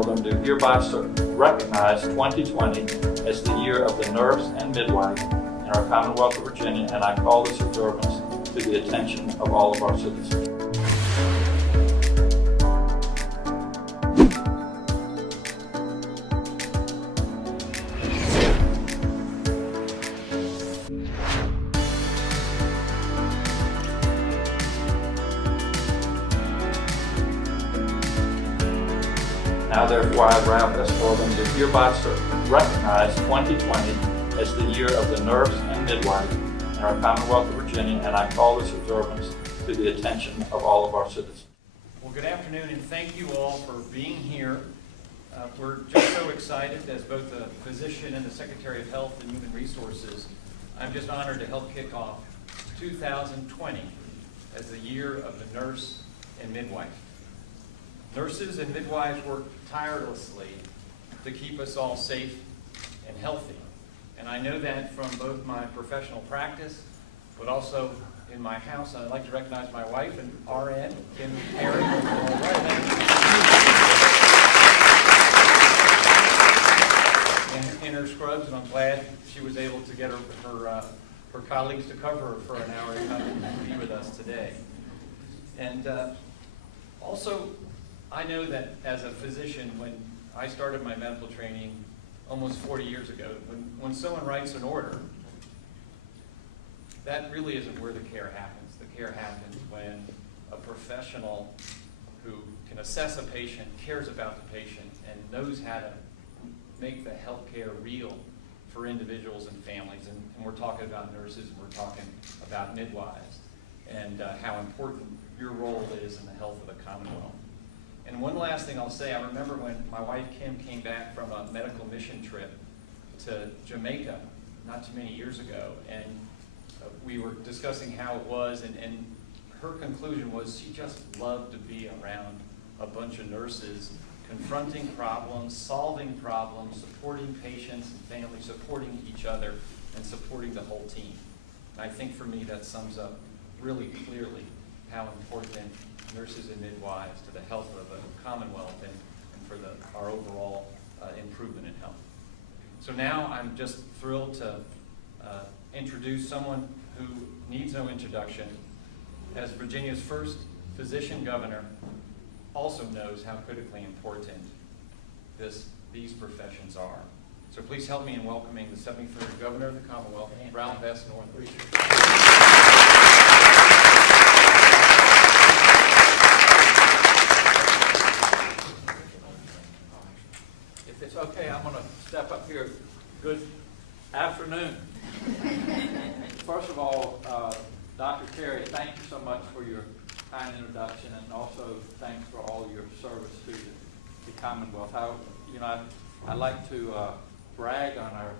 Northam do hereby recognize 2020 as the year of the Nurse and Midwife in our Commonwealth of Virginia, and I call this observance to the attention of all of our citizens. Now therefore I, Ralph Northam, do hereby recognize 2020 as the year of the Nurse and Midwife in our Commonwealth of Virginia, and I call this observance to the attention of all of our citizens. Well, good afternoon, and thank you all for being here. We're just so excited as both a physician and the Secretary of Health and Human Resources. I'm just honored to help kick off 2020 as the year of the Nurse and Midwife. Nurses and midwives work tirelessly to keep us all safe and healthy. And I know that from both my professional practice, but also in my house. I'd like to recognize my wife and RN, Kim Perry, in her scrubs, and I'm glad she was able to get her colleagues to cover her for an hour to come and be with us today. And also, I know that as a physician, when I started my medical training almost 40 years ago, when someone writes an order, that really isn't where the care happens. The care happens when a professional who can assess a patient, cares about the patient, and knows how to make the healthcare real for individuals and families. And we're talking about nurses, and we're talking about midwives, and how important your role is in the health of the Commonwealth. And one last thing I'll say, I remember when my wife Kim came back from a medical mission trip to Jamaica not too many years ago, and we were discussing how it was, and her conclusion was she just loved to be around a bunch of nurses confronting problems, solving problems, supporting patients and families, supporting each other, and supporting the whole team. And I think for me that sums up really clearly how important nurses and midwives to the health of the Commonwealth and for our overall improvement in health. So now I'm just thrilled to introduce someone who needs no introduction. As Virginia's first physician governor, also knows how critically important these professions are. So please help me in welcoming the 73rd Governor of the Commonwealth, Ralph Northam. If it's okay, I'm going to step up here. Good afternoon. First of all, Dr. Terry, thank you so much for your kind introduction, and also thanks for all your service to the Commonwealth. I like to brag on our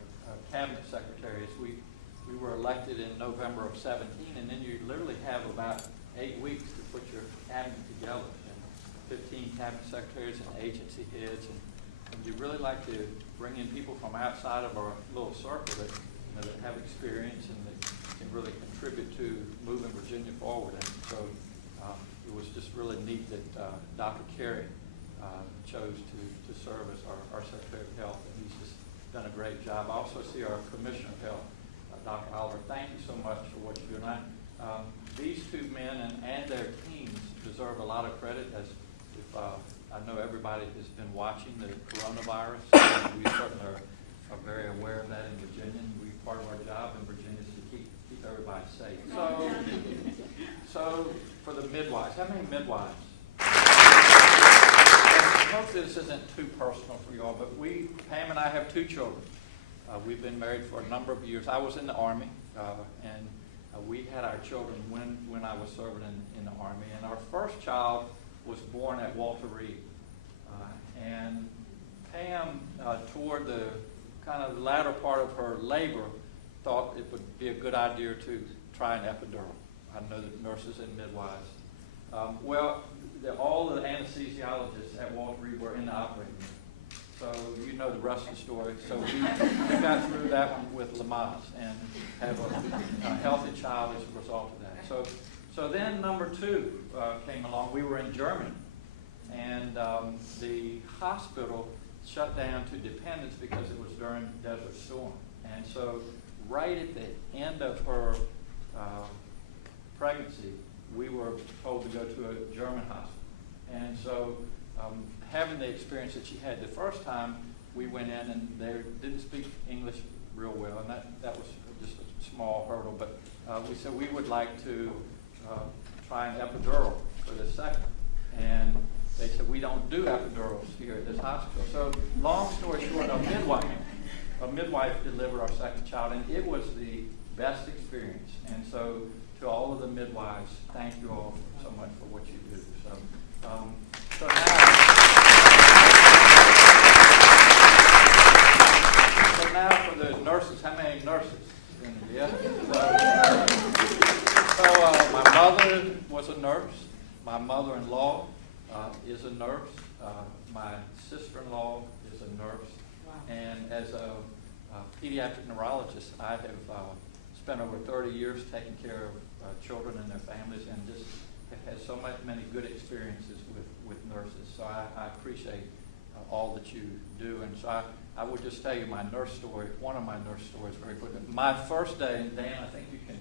cabinet secretaries. We were elected in November of 17, and then you literally have about 8 weeks to put your cabinet together, and 15 cabinet secretaries and agency heads, and you really like to bring in people from outside of our little circle that have experience and that can really contribute to moving Virginia forward. And so it was just really neat that Dr. Carey chose to serve as our Secretary of Health, and he's just done a great job. I also see our Commissioner of Health, Dr. Oliver. Thank you so much for what you're doing. These two men and their teams deserve a lot of credit, as if I know everybody has been watching the coronavirus, and we certainly are very aware of that in Virginia. Part of our job in Virginia is to keep everybody safe. So for the midwives, how many midwives? I hope this isn't too personal for you all, but Pam and I have 2 children. We've been married for a number of years. I was in the Army, and we had our children when I was serving in the Army. And our first child was born at Walter Reed. And Pam, toward the kind of the latter part of her labor, thought it would be a good idea to try an epidural. I know that nurses and midwives. All the anesthesiologists at Walter Reed were in the operating room. So you know the rest of the story. So we got through that one with Lamaze and have a healthy child as a result of that. So then number 2 came along. We were in Germany, and the hospital shut down to dependents because it was during Desert Storm. And so right at the end of her pregnancy, we were told to go to a German hospital. And so having the experience that she had the first time, we went in and they didn't speak English real well, and that was just a small hurdle. But we said we would like to try an epidural for the second. And they said, we don't do epidurals here at this hospital. So long story short, a midwife delivered our second child, and it was the best experience. And so to all of the midwives, thank you all so much for what you do. So now for the nurses. How many nurses? Yeah. So my mother was a nurse. My mother-in-law is a nurse. My sister-in-law is a nurse. Wow. And as a pediatric neurologist, I have spent over 30 years taking care of children and their families, and just have had so many good experiences with nurses. So I appreciate all that you do. And so I would just tell you my nurse story, one of my nurse stories very quickly. My first day, and Dan, I think you can,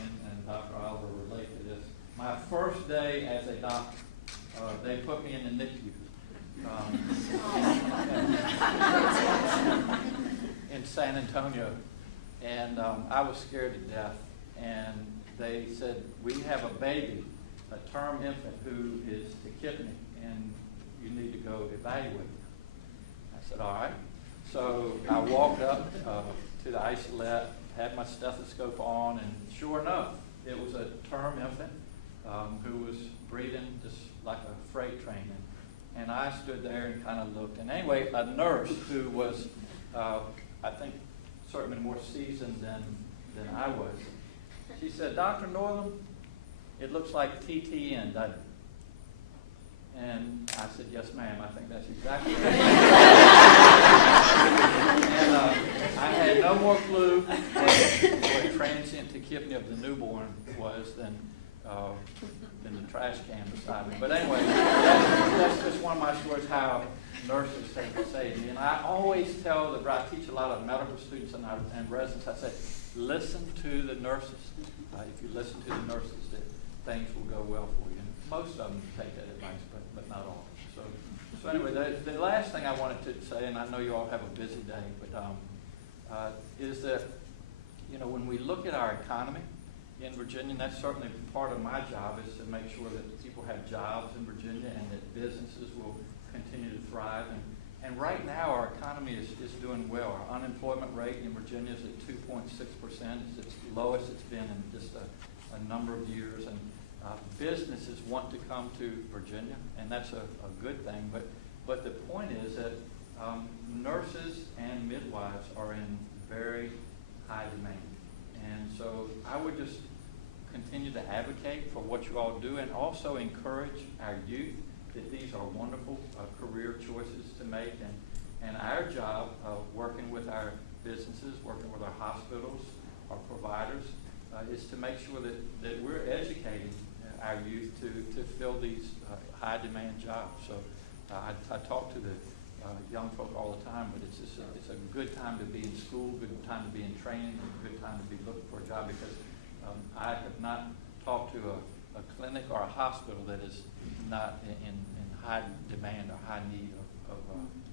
and Dr. Oliver relate to this. My first day as a doctor, they put me in the NICU in San Antonio, and I was scared to death. And they said, we have a baby, a term infant who is tachypnic, and you need to go evaluate him. I said, all right. So I walked up to the isolette, had my stethoscope on, and sure enough, it was a term infant who was breathing just like a freight train. And I stood there and kind of looked. And anyway, a nurse who was, I think, certainly more seasoned than I was, she said, Dr. Northam, it looks like TTN, doesn't it? And I said, yes, ma'am, I think that's exactly right. And I had no more clue what transient tachypney of the newborn was than the trash can beside me. But anyway, that's just one of my stories how nurses have saved me. And I always tell I teach a lot of medical students and residents, I say, listen to the nurses. If you listen to the nurses, that things will go well for you. And most of them take that advice, but not all. So anyway, the last thing I wanted to say, and I know you all have a busy day, but is that, when we look at our economy in Virginia, and that's certainly part of my job, is to make sure that people have jobs in Virginia and that businesses will continue to thrive. And right now, our economy is doing well. Our unemployment rate in Virginia is at 2.6%. It's the lowest it's been in just a number of years. And businesses want to come to Virginia, and that's a good thing. But the point is that nurses and midwives are in very high demand. And so I would just continue to advocate for what you all do, and also encourage our youth that these are wonderful career choices to make. And our job, working with our businesses, working with our hospitals, our providers, is to make sure that we're educating our youth to fill these high demand jobs. So I talk to the young folk all the time, but it's a good time to be in school, good time to be in training, good time to be looking for a job, because I have not talked to a clinic or a hospital that is not in high demand or high need of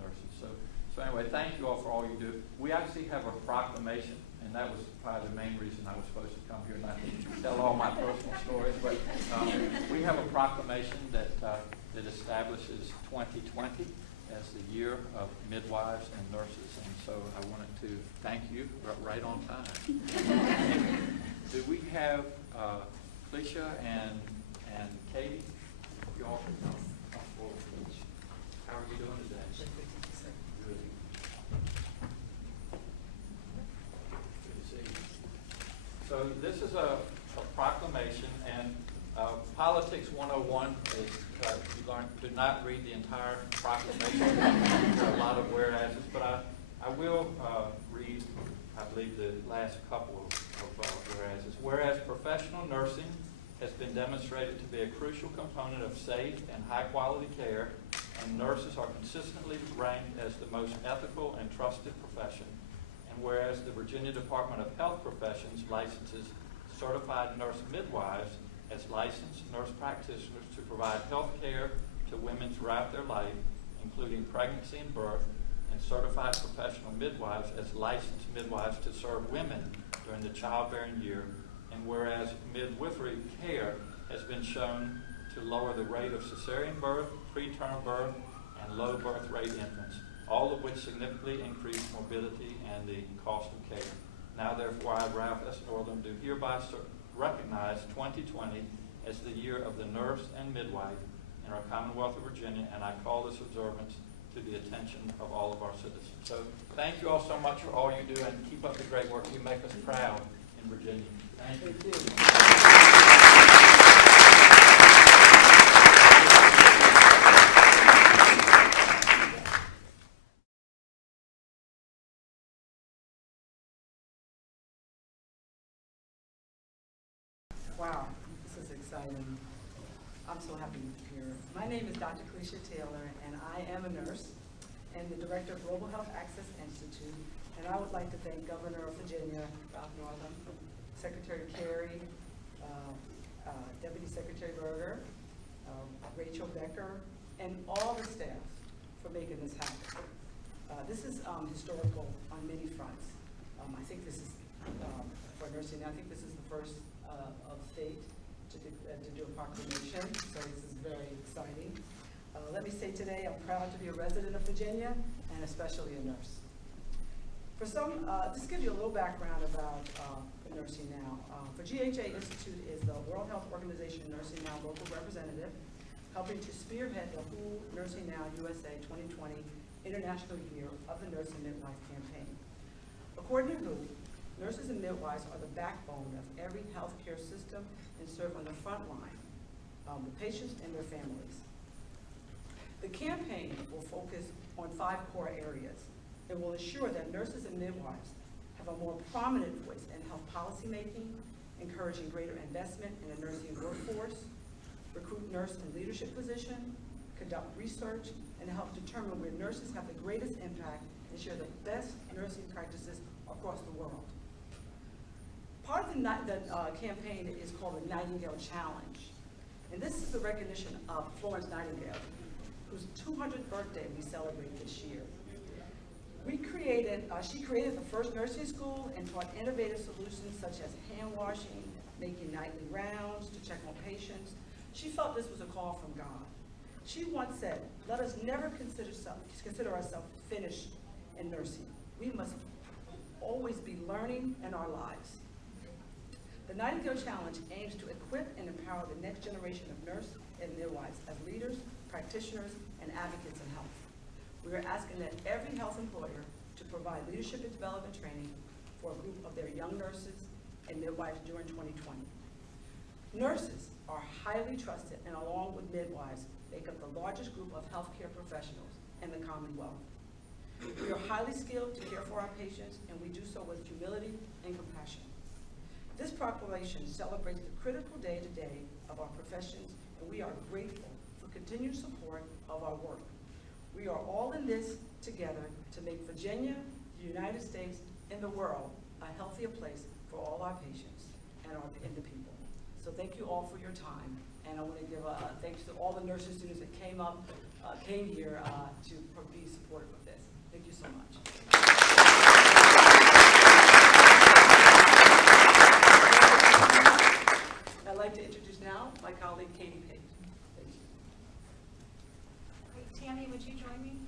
nurses. So anyway, thank you all for all you do. We actually have a proclamation, and that was probably the main reason I was supposed to come here, not to tell all my personal stories, but we have a proclamation that establishes 2020 as the year of midwives and nurses, and so I wanted to thank you right on time. Do we have Felicia and Katie? You all can come forward, please. How are you doing today? Good. Good to see you. So this is a proclamation, and Politics 101 is you learn to not read the entire proclamation. There are a lot of whereases, but I will read, I believe, the last couple of whereases. Whereas professional nursing has been demonstrated to be a crucial component of safe and high-quality care, and nurses are consistently ranked as the most ethical and trusted profession. And whereas the Virginia Department of Health Professions licenses certified nurse midwives as licensed nurse practitioners to provide health care to women throughout their life, including pregnancy and birth, and certified professional midwives as licensed midwives to serve women during the childbearing year. And whereas midwifery care has been shown to lower the rate of cesarean birth, preterm birth, and low birth rate infants, all of which significantly increase morbidity and the cost of care. Now therefore, I, Ralph Northam, do hereby recognize 2020 as the year of the nurse and midwife in our Commonwealth of Virginia, and I call this observance to the attention of all of our citizens. So thank you all so much for all you do, and keep up the great work. You make us proud in Virginia. Thank you. Wow, this is exciting. I'm so happy to be here. My name is Dr. Kalisha Taylor, and I am a nurse and the director of Global Health Access Institute. And I would like to thank Governor of Virginia, Ralph Northam, Secretary Carey, Deputy Secretary Berger, Rachel Becker, and all the staff for making this happen. This is historical on many fronts. I think this is, for nursing, I think this is the first of state to do a proclamation, so this is very exciting. Let me say today, I'm proud to be a resident of Virginia and especially a nurse. For some, this gives you a little background about the Nursing Now. For GHA Institute is the World Health Organization Nursing Now local representative, helping to spearhead the WHO Nursing Now USA 2020 International Year of the Nurse and Midwife campaign. According to WHO, nurses and midwives are the backbone of every healthcare system and serve on the front line with patients and their families. The campaign will focus on 5 core areas. It will ensure that nurses and midwives have a more prominent voice in health policy making, encouraging greater investment in the nursing workforce, recruit nurse in leadership position, conduct research, and help determine where nurses have the greatest impact and share the best nursing practices across the world. Part of the campaign is called the Nightingale Challenge. And this is the recognition of Florence Nightingale, whose 200th birthday we celebrate this year. She created the first nursing school and taught innovative solutions such as hand washing, making nightly rounds to check on patients. She felt this was a call from God. She once said, "Let us never consider ourselves finished in nursing. We must always be learning in our lives." The Nightingale Challenge aims to equip and empower the next generation of nurses and midwives as leaders, practitioners, and advocates in health. We are asking that every health employer to provide leadership and development training for a group of their young nurses and midwives during 2020. Nurses are highly trusted, and along with midwives, make up the largest group of healthcare professionals in the Commonwealth. We are highly skilled to care for our patients, and we do so with humility and compassion. This proclamation celebrates the critical day-to-day of our professions, and we are grateful for continued support of our work. We are all in this together to make Virginia, the United States, and the world a healthier place for all our patients and the people. So thank you all for your time, and I want to give thanks to all the nursing students that came here to be supportive of this. Thank you so much. I'd like to introduce now my colleague, Katie Page. Thank you. Great. Tammy, would you join me?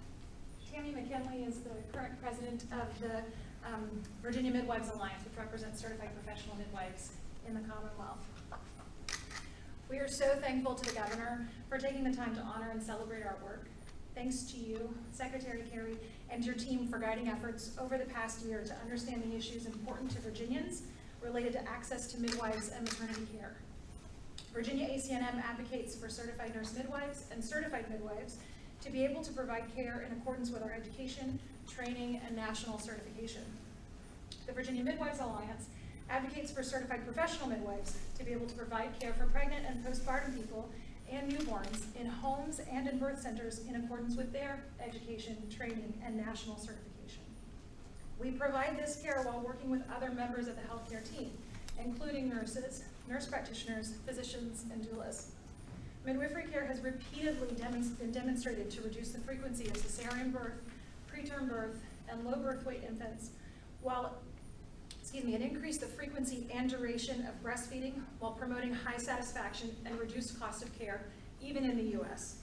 Tammy McKinley is the current president of the Virginia Midwives Alliance, which represents certified professional midwives in the Commonwealth. We are so thankful to the governor for taking the time to honor and celebrate our work. Thanks to you, Secretary Carey, and your team for guiding efforts over the past year to understand the issues important to Virginians related to access to midwives and maternity care. Virginia ACNM advocates for certified nurse midwives and certified midwives to be able to provide care in accordance with our education, training, and national certification. The Virginia Midwives Alliance advocates for certified professional midwives to be able to provide care for pregnant and postpartum people and newborns in homes and in birth centers in accordance with their education, training, and national certification. We provide this care while working with other members of the healthcare team, including nurses, nurse practitioners, physicians, and doulas. Midwifery care has repeatedly been demonstrated to reduce the frequency of cesarean birth, preterm birth, and low birth weight infants, and increase the frequency and duration of breastfeeding while promoting high satisfaction and reduced cost of care, even in the U.S.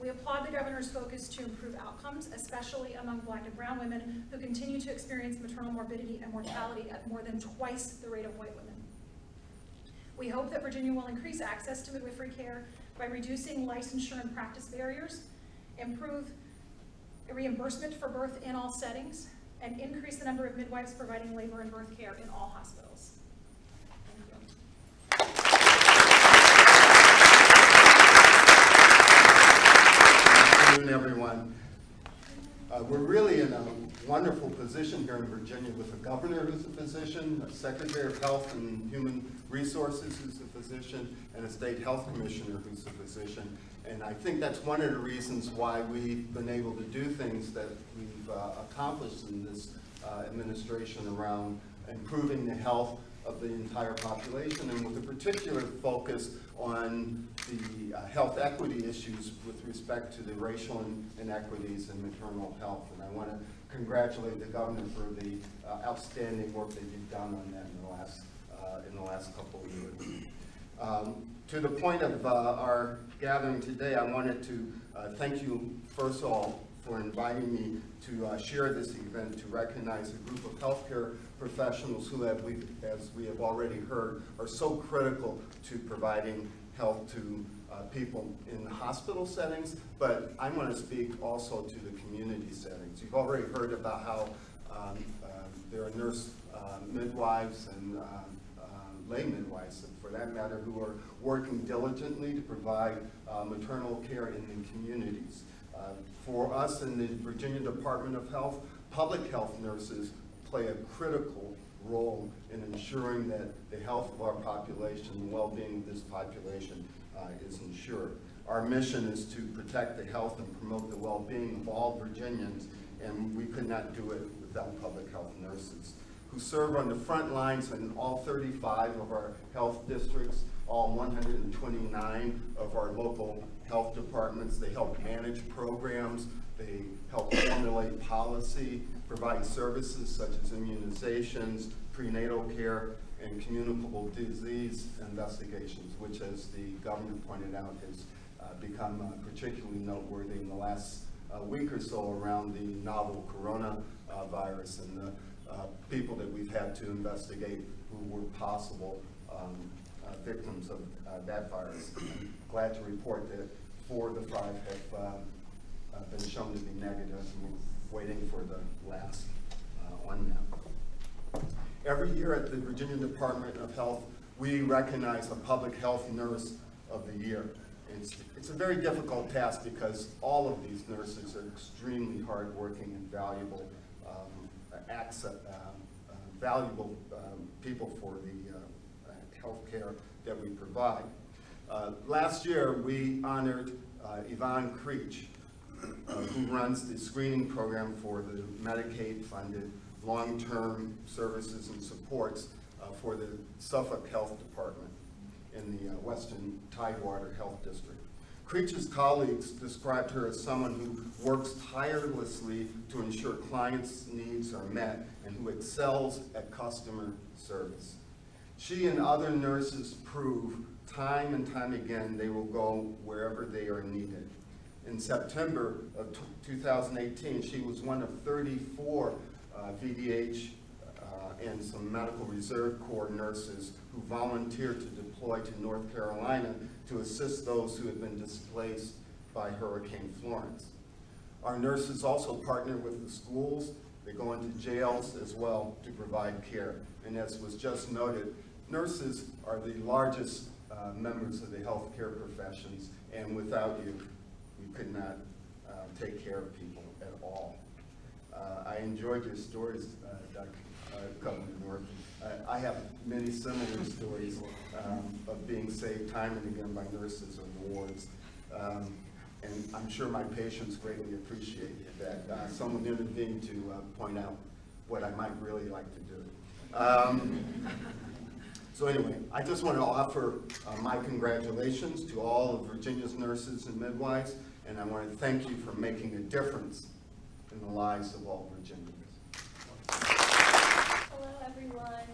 We applaud the governor's focus to improve outcomes, especially among Black and brown women who continue to experience maternal morbidity and mortality at more than twice the rate of white women. We hope that Virginia will increase access to midwifery care by reducing licensure and practice barriers, improve reimbursement for birth in all settings, and increase the number of midwives providing labor and birth care in all hospitals. Thank you. Good afternoon, everyone. We're really in a wonderful position here in Virginia with a governor who's a physician, a secretary of health and human resources who's a physician, and a state health commissioner who's a physician. And I think that's one of the reasons why we've been able to do things that we've accomplished in this administration around improving the health of the entire population, and with a particular focus on the health equity issues with respect to the racial inequities in maternal health. And I want to congratulate the governor for the outstanding work that you've done on that in the last couple of years. To the point of our gathering today, I wanted to thank you, first of all, for inviting me to share this event to recognize a group of healthcare professionals who, as we have already heard, are so critical to providing health to people in hospital settings, but I want to speak also to the community settings. You've already heard about how there are nurse midwives and lay midwives, for that matter, who are working diligently to provide maternal care in the communities. For us in the Virginia Department of Health, public health nurses play a critical role in ensuring that the health of our population, the well-being of this population is ensured. Our mission is to protect the health and promote the well-being of all Virginians, and we could not do it without public health nurses, who serve on the front lines in all 35 of our health districts, all 129 of our local health departments. They help manage programs, they help formulate policy, provide services such as immunizations, prenatal care, and communicable disease investigations, which, as the governor pointed out, has become particularly noteworthy in the last week or so around the novel coronavirus and the people that we've had to investigate who were possible victims of that virus. I'm glad to report that 4 of the 5 have been shown to be negative, and we're waiting for the last one now. Every year at the Virginia Department of Health, we recognize a public health nurse of the year. It's a very difficult task because all of these nurses are extremely hardworking and valuable people for the health care that we provide. Last year, we honored Yvonne Creech, who runs the screening program for the Medicaid-funded long-term services and supports for the Suffolk Health Department in the Western Tidewater Health District. Creech's colleagues described her as someone who works tirelessly to ensure clients' needs are met and who excels at customer service. She and other nurses prove time and time again they will go wherever they are needed. In September of 2018, she was one of 34 VDH and some Medical Reserve Corps nurses who volunteered to deploy to North Carolina to assist those who had been displaced by Hurricane Florence. Our nurses also partner with the schools. They go into jails as well to provide care. And as was just noted, nurses are the largest members of the healthcare professions, and without you, we could not take care of people at all. I enjoyed your stories, Dr. Governor Northam. I have many similar stories of being saved time and again by nurses on wards. And I'm sure my patients greatly appreciate that someone intervened to point out what I might really like to do. So anyway, I just want to offer my congratulations to all of Virginia's nurses and midwives, and I want to thank you for making a difference in the lives of all Virginians. Hello everyone,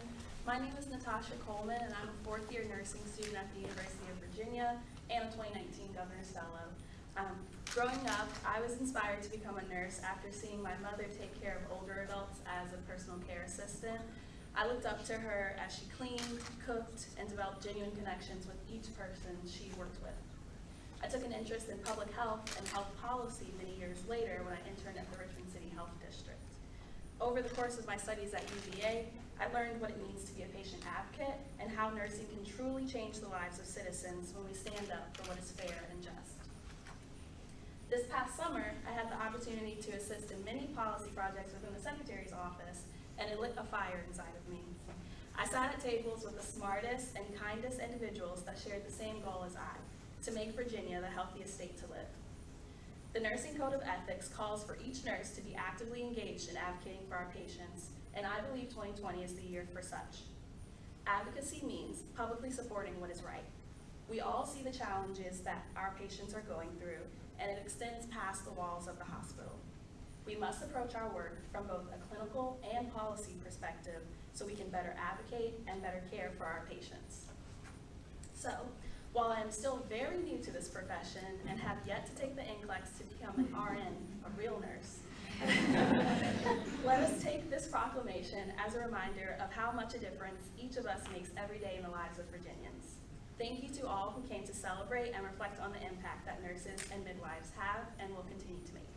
my name is Natasha Coleman and I'm a fourth-year nursing student at the University of Virginia and a 2019 Governor's Fellow. Growing up, I was inspired to become a nurse after seeing my mother take care of older adults as a personal care assistant. I looked up to her as she cleaned, cooked, and developed genuine connections with each person she worked with. I took an interest in public health and health policy many years later when I interned at the Richmond City Health District. Over the course of my studies at UVA, I learned what it means to be a patient advocate and how nursing can truly change the lives of citizens when we stand up for what is fair and just. This past summer, I had the opportunity to assist in many policy projects within the Secretary's office, and it lit a fire inside of me. I sat at tables with the smartest and kindest individuals that shared the same goal as I, to make Virginia the healthiest state to live. The Nursing Code of Ethics calls for each nurse to be actively engaged in advocating for our patients, and I believe 2020 is the year for such. Advocacy means publicly supporting what is right. We all see the challenges that our patients are going through, and it extends past the walls of the hospital. We must approach our work from both a clinical and policy perspective so we can better advocate and better care for our patients. So, while I am still very new to this profession and have yet to take the NCLEX to become an RN, a real nurse, let us take this proclamation as a reminder of how much a difference each of us makes every day in the lives of Virginians. Thank you to all who came to celebrate and reflect on the impact that nurses and midwives have and will continue to make.